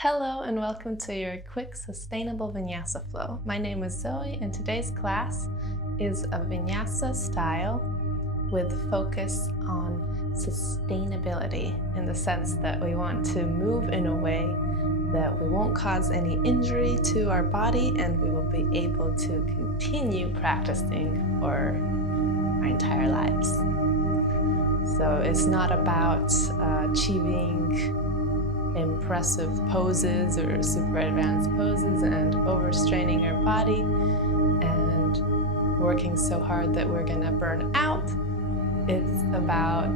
Hello and welcome to your quick sustainable Vinyasa flow. My name is Zoe and today's class is a Vinyasa style with focus on sustainability in the sense that we want to move in a way that we won't cause any injury to our body and we will be able to continue practicing for our entire lives. So it's not about achieving impressive poses or super advanced poses and overstraining our body and working so hard that we're gonna burn out. It's about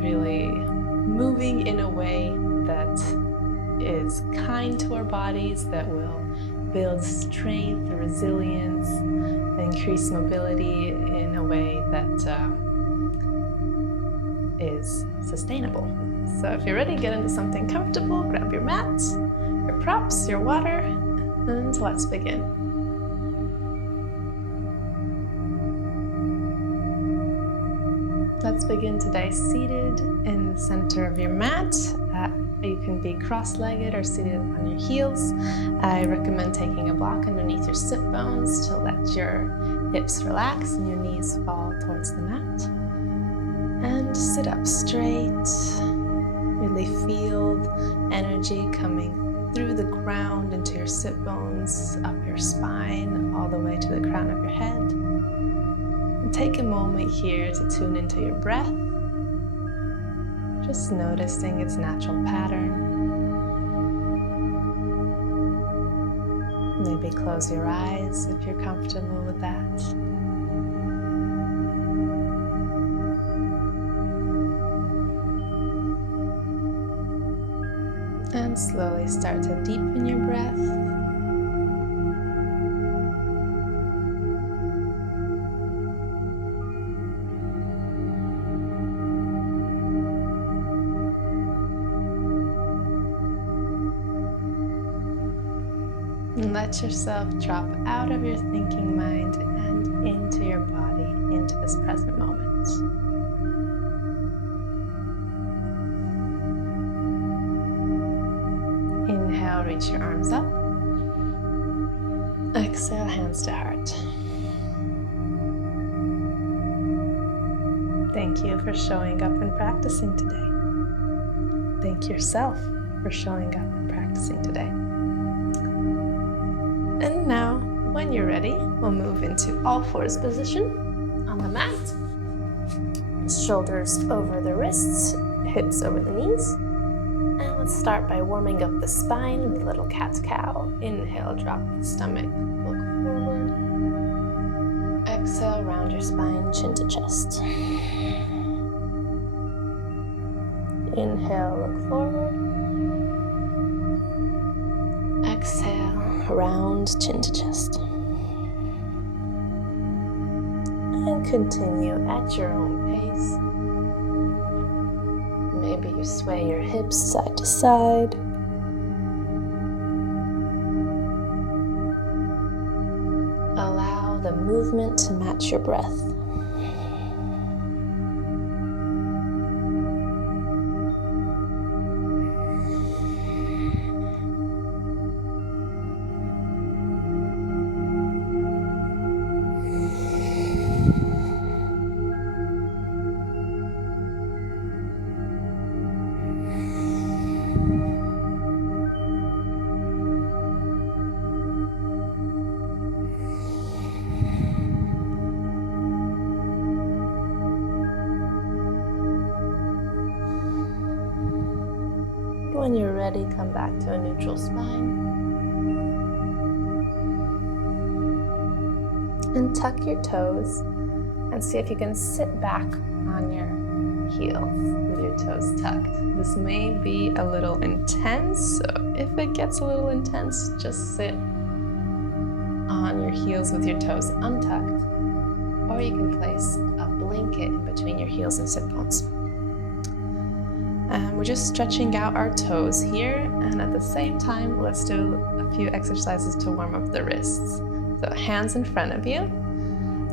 really moving in a way that is kind to our bodies, that will build strength, resilience, increase mobility in a way that is sustainable. So if you're ready, get into something comfortable, grab your mat, your props, your water, and let's begin. Let's begin today seated in the center of your mat. You can be cross-legged or seated on your heels. I recommend taking a block underneath your sit bones to let your hips relax and your knees fall towards the mat. And sit up straight. Really feel energy coming through the ground into your sit bones, up your spine, all the way to the crown of your head. And take a moment here to tune into your breath, just noticing its natural pattern. Maybe close your eyes if you're comfortable with that. And slowly start to deepen your breath. And let yourself drop out of your thinking mind and into your body, into this present moment. Inhale, reach your arms up. Exhale, hands to heart. Thank you for showing up and practicing today. Thank yourself for showing up and practicing today. And now, when you're ready, we'll move into all fours position on the mat. Shoulders over the wrists, hips over the knees. And let's start by warming up the spine with a little cat-cow. Inhale, drop the stomach, look forward. Exhale, round your spine, chin to chest. Inhale, look forward. Exhale, round, chin to chest. And continue at your own pace. Maybe you sway your hips side to side. Allow the movement to match your breath. When you're ready, come back to a neutral spine. And tuck your toes and see if you can sit back on your heels with your toes tucked. This may be a little intense, so if it gets a little intense, just sit on your heels with your toes untucked, or you can place a blanket in between your heels and sit bones. We're just stretching out our toes here, and at the same time, let's do a few exercises to warm up the wrists. So hands in front of you,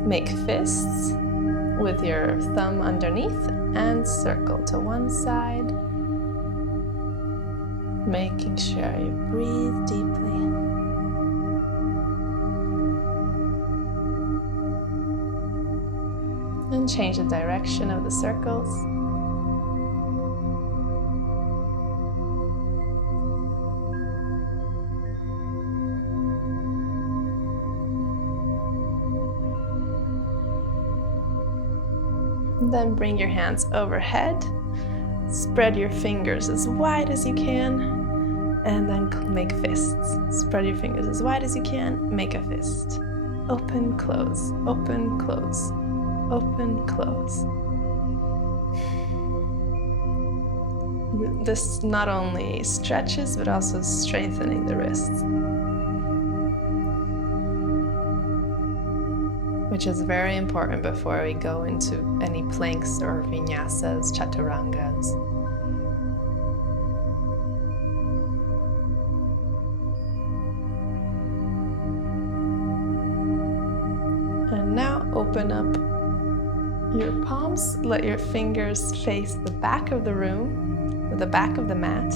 make fists with your thumb underneath, and circle to one side Making sure you breathe deeply. And change the direction of the circles. And then bring your hands overhead. Spread your fingers as wide as you can, and then make fists. Spread your fingers as wide as you can, make a fist. Open, close, open, close, open, close. This not only stretches, but also strengthening the wrists, which is very important before we go into any planks or vinyasas, chaturangas. And now open up your palms, let your fingers face the back of the room, or the back of the mat,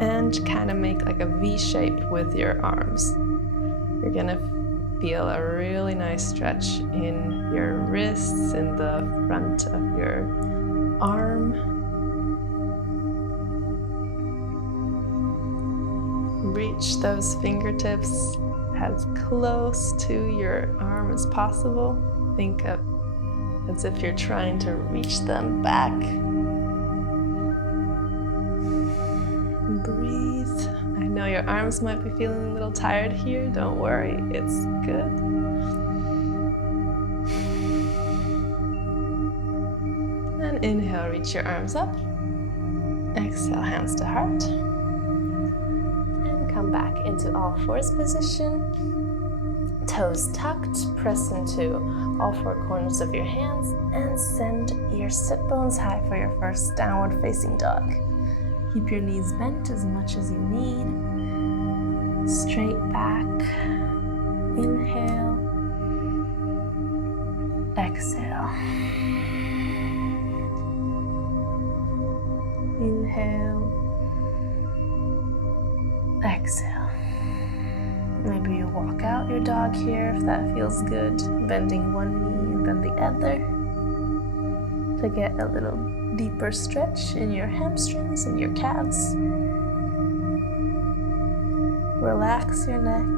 and kind of make like a V shape with your arms. You're gonna feel a really nice stretch in your wrists, in the front of your arm. Reach those fingertips as close to your arm as possible. Think of as if you're trying to reach them back. Breathe. I know your arms might be feeling a little tired here. Don't worry, it's good. And inhale, reach your arms up. Exhale, hands to heart. And come back into all fours position. Toes tucked, press into all four corners of your hands and send your sit bones high for your first downward facing dog. Keep your knees bent as much as you need. Straight back. Inhale. Exhale. Inhale. Exhale. Maybe you walk out your dog here if that feels good, bending one knee and then the other to get a little deeper stretch in your hamstrings and your calves. Relax your neck.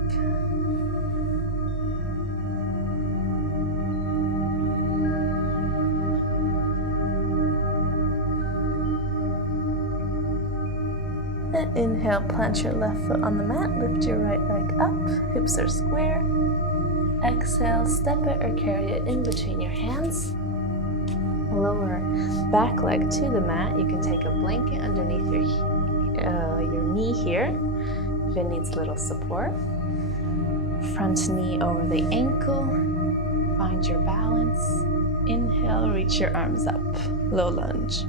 And inhale, plant your left foot on the mat, lift your right leg up, hips are square. Exhale, step it or carry it in between your hands. Lower back leg to the mat. You can take a blanket underneath your knee here if it needs a little support. Front knee over the ankle. Find your balance. Inhale, reach your arms up. Low lunge.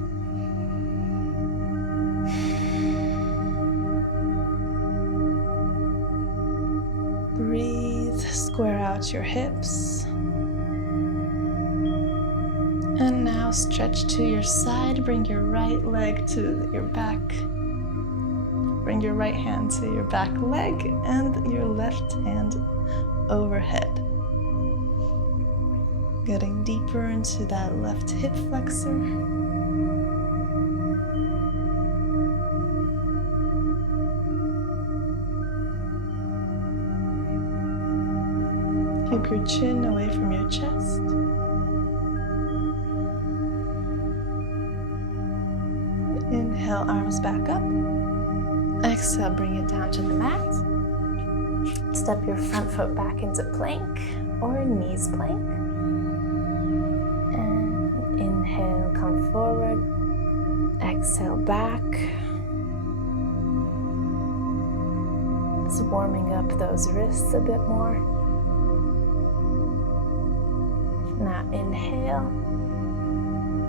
Breathe, square out your hips. And now stretch to your side, bring your right leg to your back. Bring your right hand to your back leg and your left hand overhead. Getting deeper into that left hip flexor. Keep your chin away from your chest. Inhale, arms back up. Exhale, bring it down to the mat. Step your front foot back into plank or knees plank. And inhale, come forward. Exhale, back. Just warming up those wrists a bit more. Now inhale.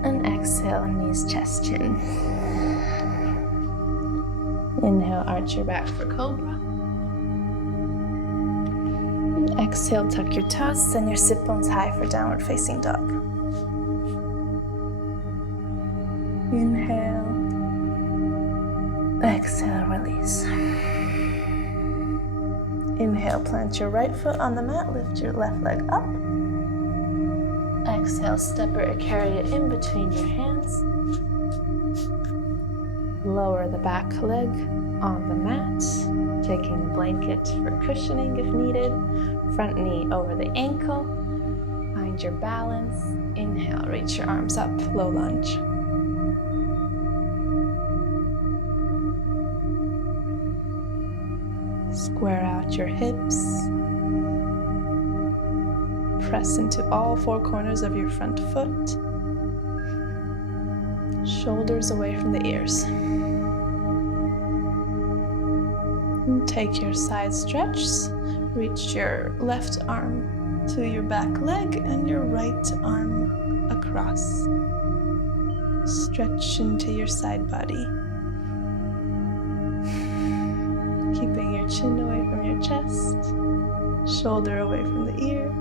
And exhale, knees, chest, chin. Inhale, arch your back for cobra. And exhale, tuck your toes, send your sit bones high for downward facing dog. Inhale. Exhale, release. Inhale, plant your right foot on the mat, lift your left leg up. Exhale, step it or carry it in between your hands. Lower the back leg on the mat, taking a blanket for cushioning if needed. Front knee over the ankle. Find your balance. Inhale, reach your arms up, low lunge. Square out your hips. Press into all four corners of your front foot. Shoulders away from the ears. And take your side stretch. Reach your left arm to your back leg and your right arm across. Stretch into your side body. Keeping your chin away from your chest, shoulder away from the ear.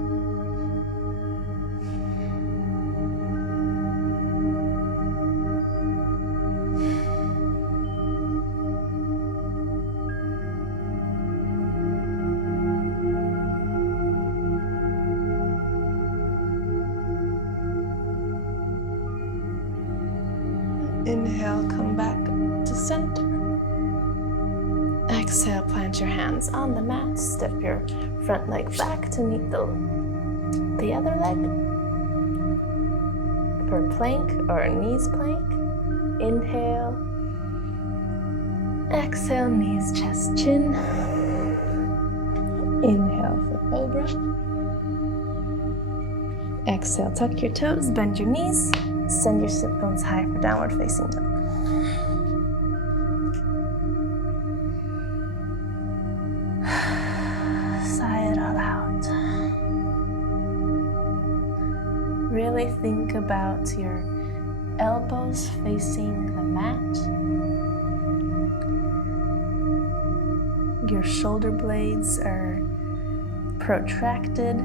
Inhale, come back to center. Exhale, plant your hands on the mat. Step your front leg back to meet the other leg. For plank or knees plank. Inhale. Exhale, knees, chest, chin. Inhale for cobra. Exhale, tuck your toes, bend your knees. Send your sit bones high for downward facing dog. Sigh it all out. Really think about your elbows facing the mat. Your shoulder blades are protracted.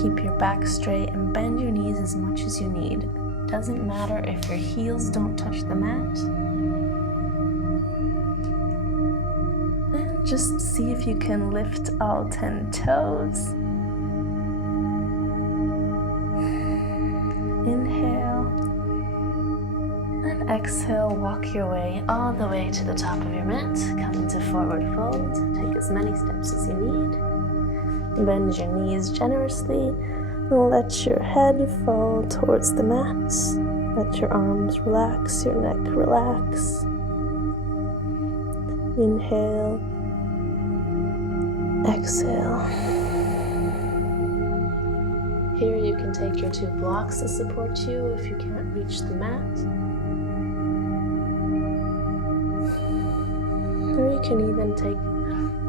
Keep your back straight and bend your knees as much as you need. Doesn't matter if your heels don't touch the mat. And just see if you can lift all 10 toes. Inhale. And exhale, walk your way all the way to the top of your mat. Come into forward fold. Take as many steps as you need. Bend your knees generously and let your head fall towards the mat. Let your arms relax, your neck relax. Inhale. Exhale. Here you can take your 2 blocks to support you if you can't reach the mat. Or you can even take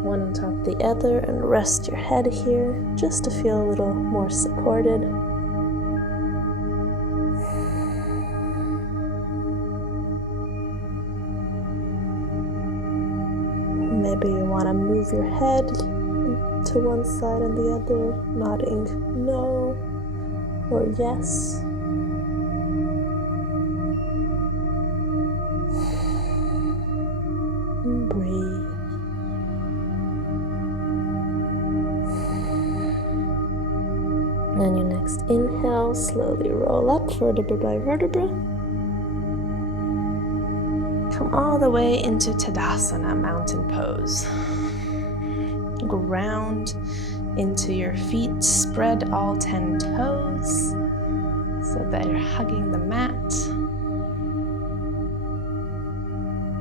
one on top of the other and rest your head here just to feel a little more supported. Maybe you want to move your head to one side and the other, nodding no or yes. And breathe. And your next inhale, slowly roll up vertebra by vertebra. Come all the way into Tadasana, mountain pose. Ground into your feet, spread all 10 toes so that you're hugging the mat.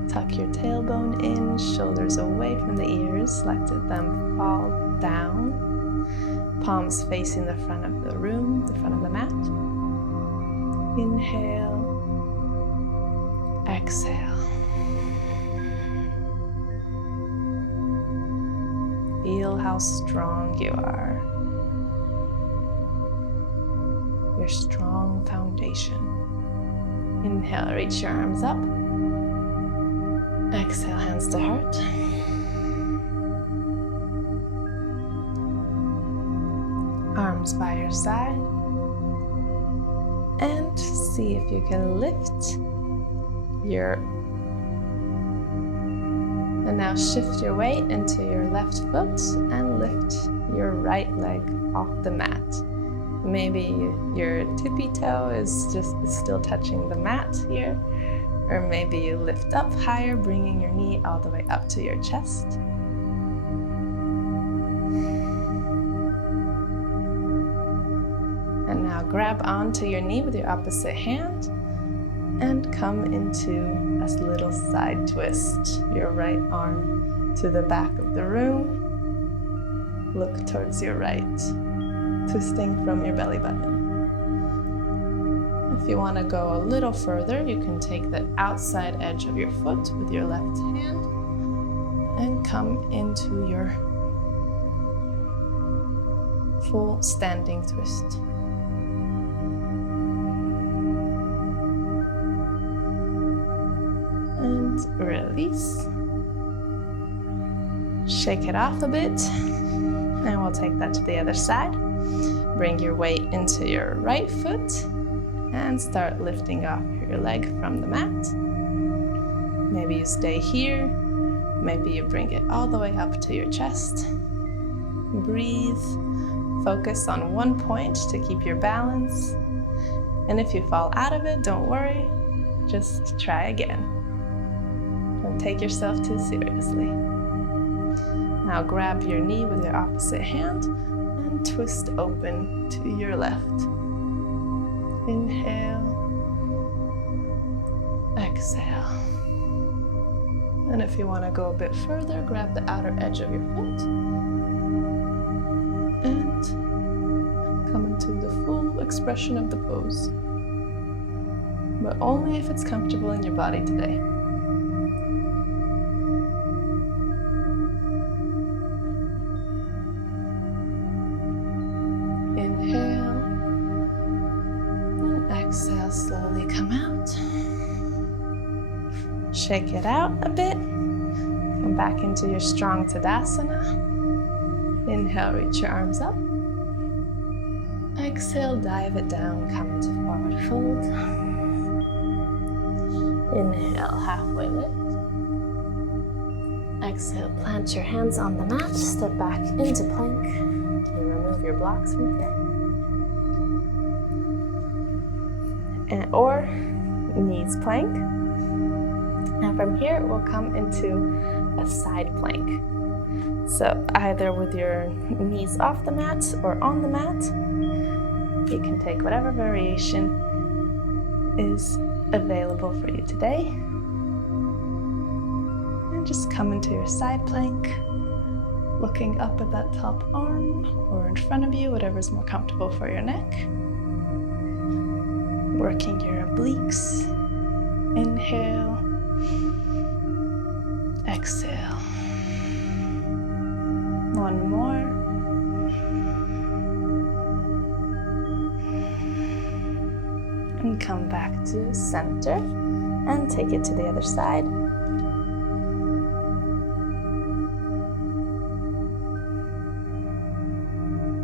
Tuck your tailbone in, shoulders away from the ears, let them fall down. Palms facing the front of the room, the front of the mat. Inhale. Exhale. Feel how strong you are. Your strong foundation. Inhale, reach your arms up. Exhale, hands to heart. Arms by your side. And see if you can lift your And now shift your weight into your left foot and lift your right leg off the mat. Maybe your tippy toe is still touching the mat here, or maybe you lift up higher, bringing your knee all the way up to your chest. And now grab onto your knee with your opposite hand and come into a little side twist. Your right arm to the back of the room. Look towards your right, twisting from your belly button. If you want to go a little further, you can take the outside edge of your foot with your left hand and come into your full standing twist. And release. Shake it off a bit, and we'll take that to the other side. Bring your weight into your right foot and start lifting off your leg from the mat. Maybe you stay here, maybe you bring it all the way up to your chest. Breathe, focus on one point to keep your balance. And if you fall out of it, don't worry, just try again. Don't take yourself too seriously. Now grab your knee with your opposite hand and twist open to your left. Inhale, exhale. And if you want to go a bit further, grab the outer edge of your foot and come into the full expression of the pose. But only if it's comfortable in your body today. Inhale, and exhale, slowly come out. Shake it out a bit. Come back into your strong Tadasana. Inhale, reach your arms up. Exhale, dive it down, come into forward fold. Inhale, halfway lift. Exhale, plant your hands on the mat, step back into plank. You remove your blocks from here. Or knees plank. And from here, we'll come into a side plank. So either with your knees off the mat or on the mat, you can take whatever variation is available for you today. And just come into your side plank, looking up at that top arm or in front of you, whatever's more comfortable for your neck. Working your obliques. Inhale, exhale. One more. And come back to center and take it to the other side.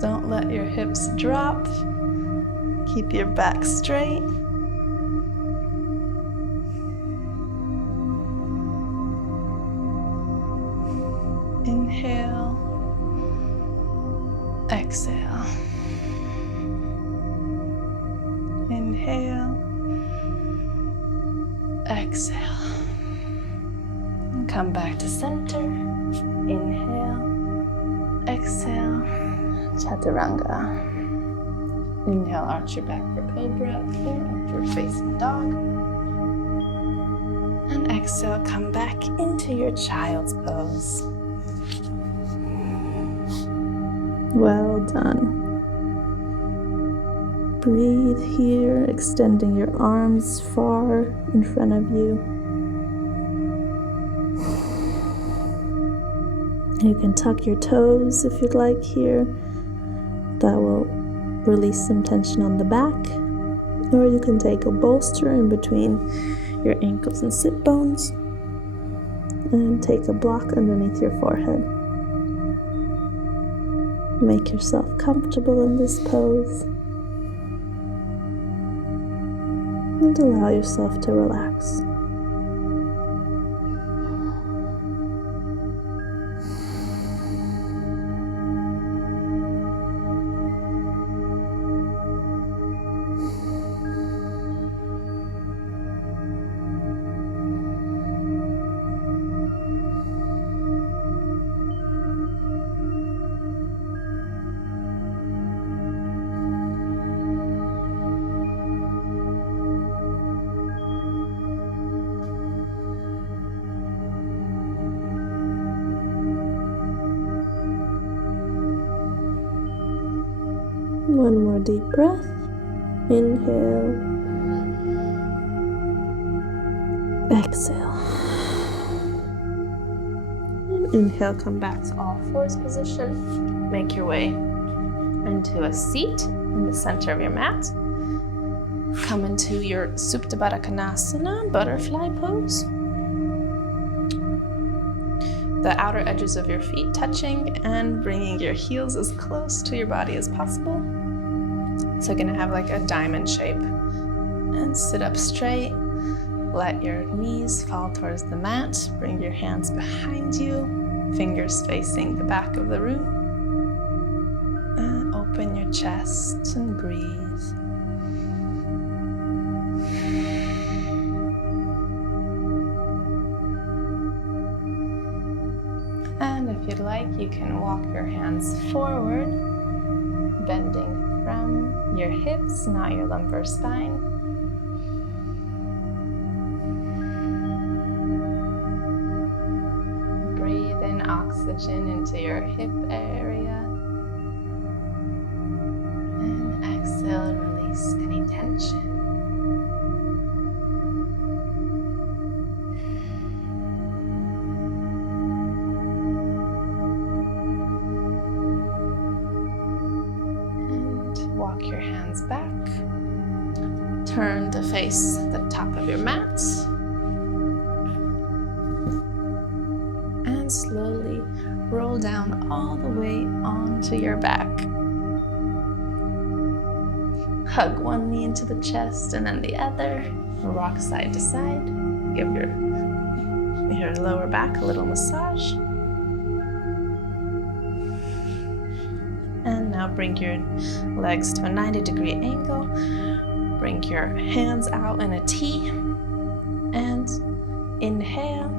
Don't let your hips drop. Keep your back straight. Inhale, exhale. Inhale, exhale. And come back to center. Inhale, exhale, chaturanga. Inhale, arch your back for cobra or upward facing dog. And exhale, come back into your child's pose. Well done. Breathe here, extending your arms far in front of you. You can tuck your toes if you'd like here. That will release some tension on the back. Or you can take a bolster in between your ankles and sit bones and take a block underneath your forehead. Make yourself comfortable in this pose and allow yourself to relax. One more deep breath. Inhale. Exhale. And inhale, come back to all fours position. Make your way into a seat in the center of your mat. Come into your Supta Baddha Konasana, butterfly pose. The outer edges of your feet touching and bringing your heels as close to your body as possible. So you're gonna have like a diamond shape. And sit up straight. Let your knees fall towards the mat. Bring your hands behind you, fingers facing the back of the room. And open your chest and breathe. And if you'd like, you can walk your hands forward, bending from your hips, not your lumbar spine. Breathe in oxygen into your hip area. And exhale and release any tension. Walk your hands back. Turn to face the top of your mat. And slowly roll down all the way onto your back. Hug one knee into the chest and then the other. Rock side to side. Give your lower back a little massage. And now bring your legs to a 90-degree angle. Bring your hands out in a T. And inhale.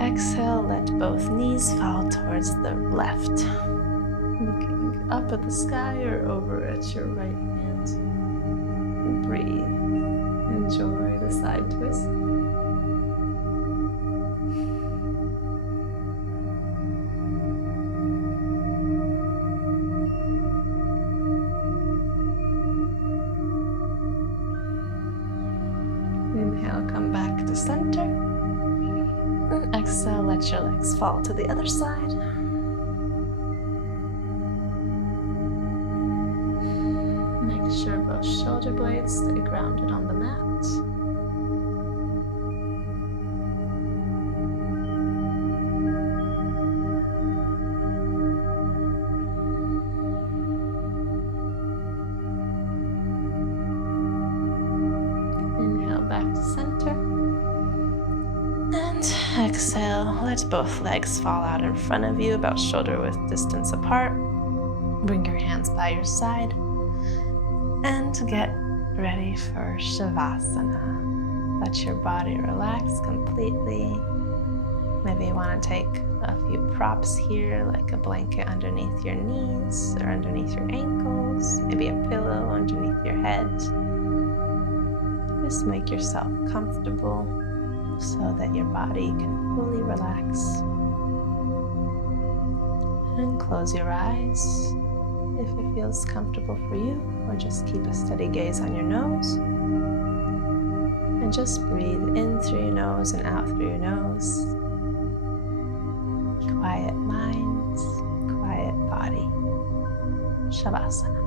Exhale, let both knees fall towards the left. Looking up at the sky or over at your right hand. And breathe. Enjoy the side twist. Inhale, come back to center. And exhale, let your legs fall to the other side. Make sure both shoulder blades stay grounded on the mat. Back to center. And exhale, let both legs fall out in front of you, about shoulder width distance apart. Bring your hands by your side. And get ready for Shavasana. Let your body relax completely. Maybe you want to take a few props here, like a blanket underneath your knees or underneath your ankles, maybe a pillow underneath your head. Just make yourself comfortable so that your body can fully relax. And close your eyes if it feels comfortable for you, or just keep a steady gaze on your nose. And just breathe in through your nose and out through your nose. Quiet mind, quiet body. Shavasana.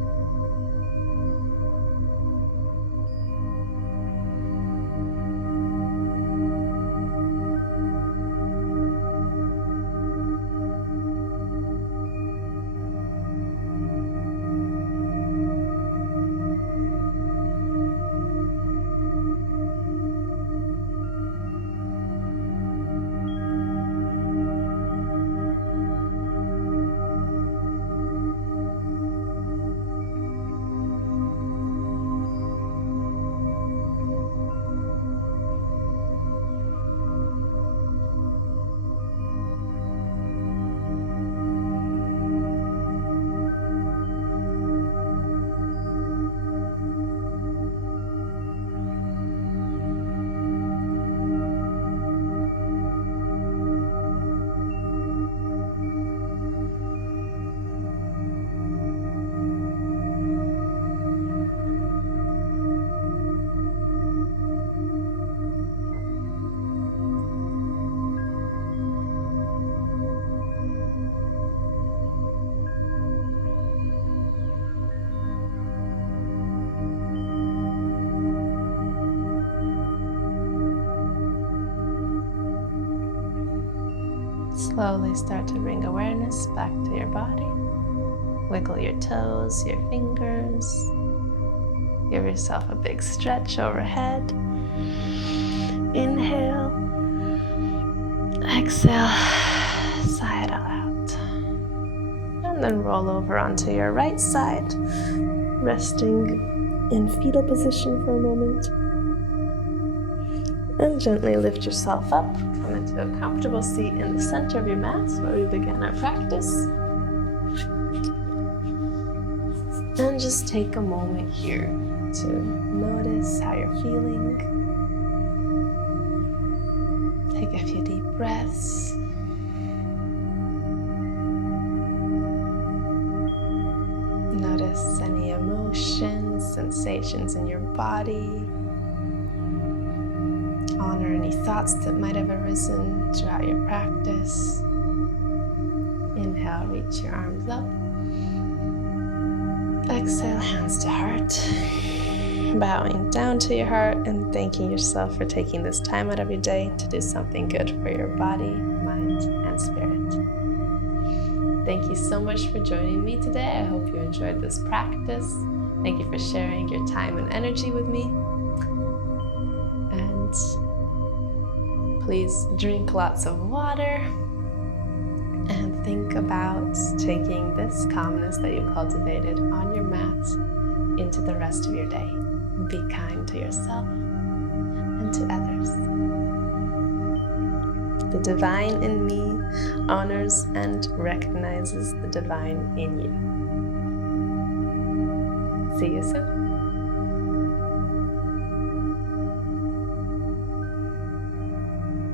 Slowly start to bring awareness back to your body. Wiggle your toes, your fingers. Give yourself a big stretch overhead. Inhale. Exhale. Sigh it all out. And then roll over onto your right side, resting in fetal position for a moment. And gently lift yourself up. Come into a comfortable seat in the center of your mat where we began our practice. And just take a moment here to notice how you're feeling. Take a few deep breaths. Notice any emotions, sensations in your body. Honor any thoughts that might have arisen throughout your practice. Inhale, reach your arms up. Exhale, hands to heart. Bowing down to your heart and thanking yourself for taking this time out of your day to do something good for your body, mind, and spirit. Thank you so much for joining me today. I hope you enjoyed this practice. Thank you for sharing your time and energy with me. And please drink lots of water. And think about taking this calmness that you cultivated on your mat into the rest of your day. Be kind to yourself and to others. The divine in me honors and recognizes the divine in you. See you soon.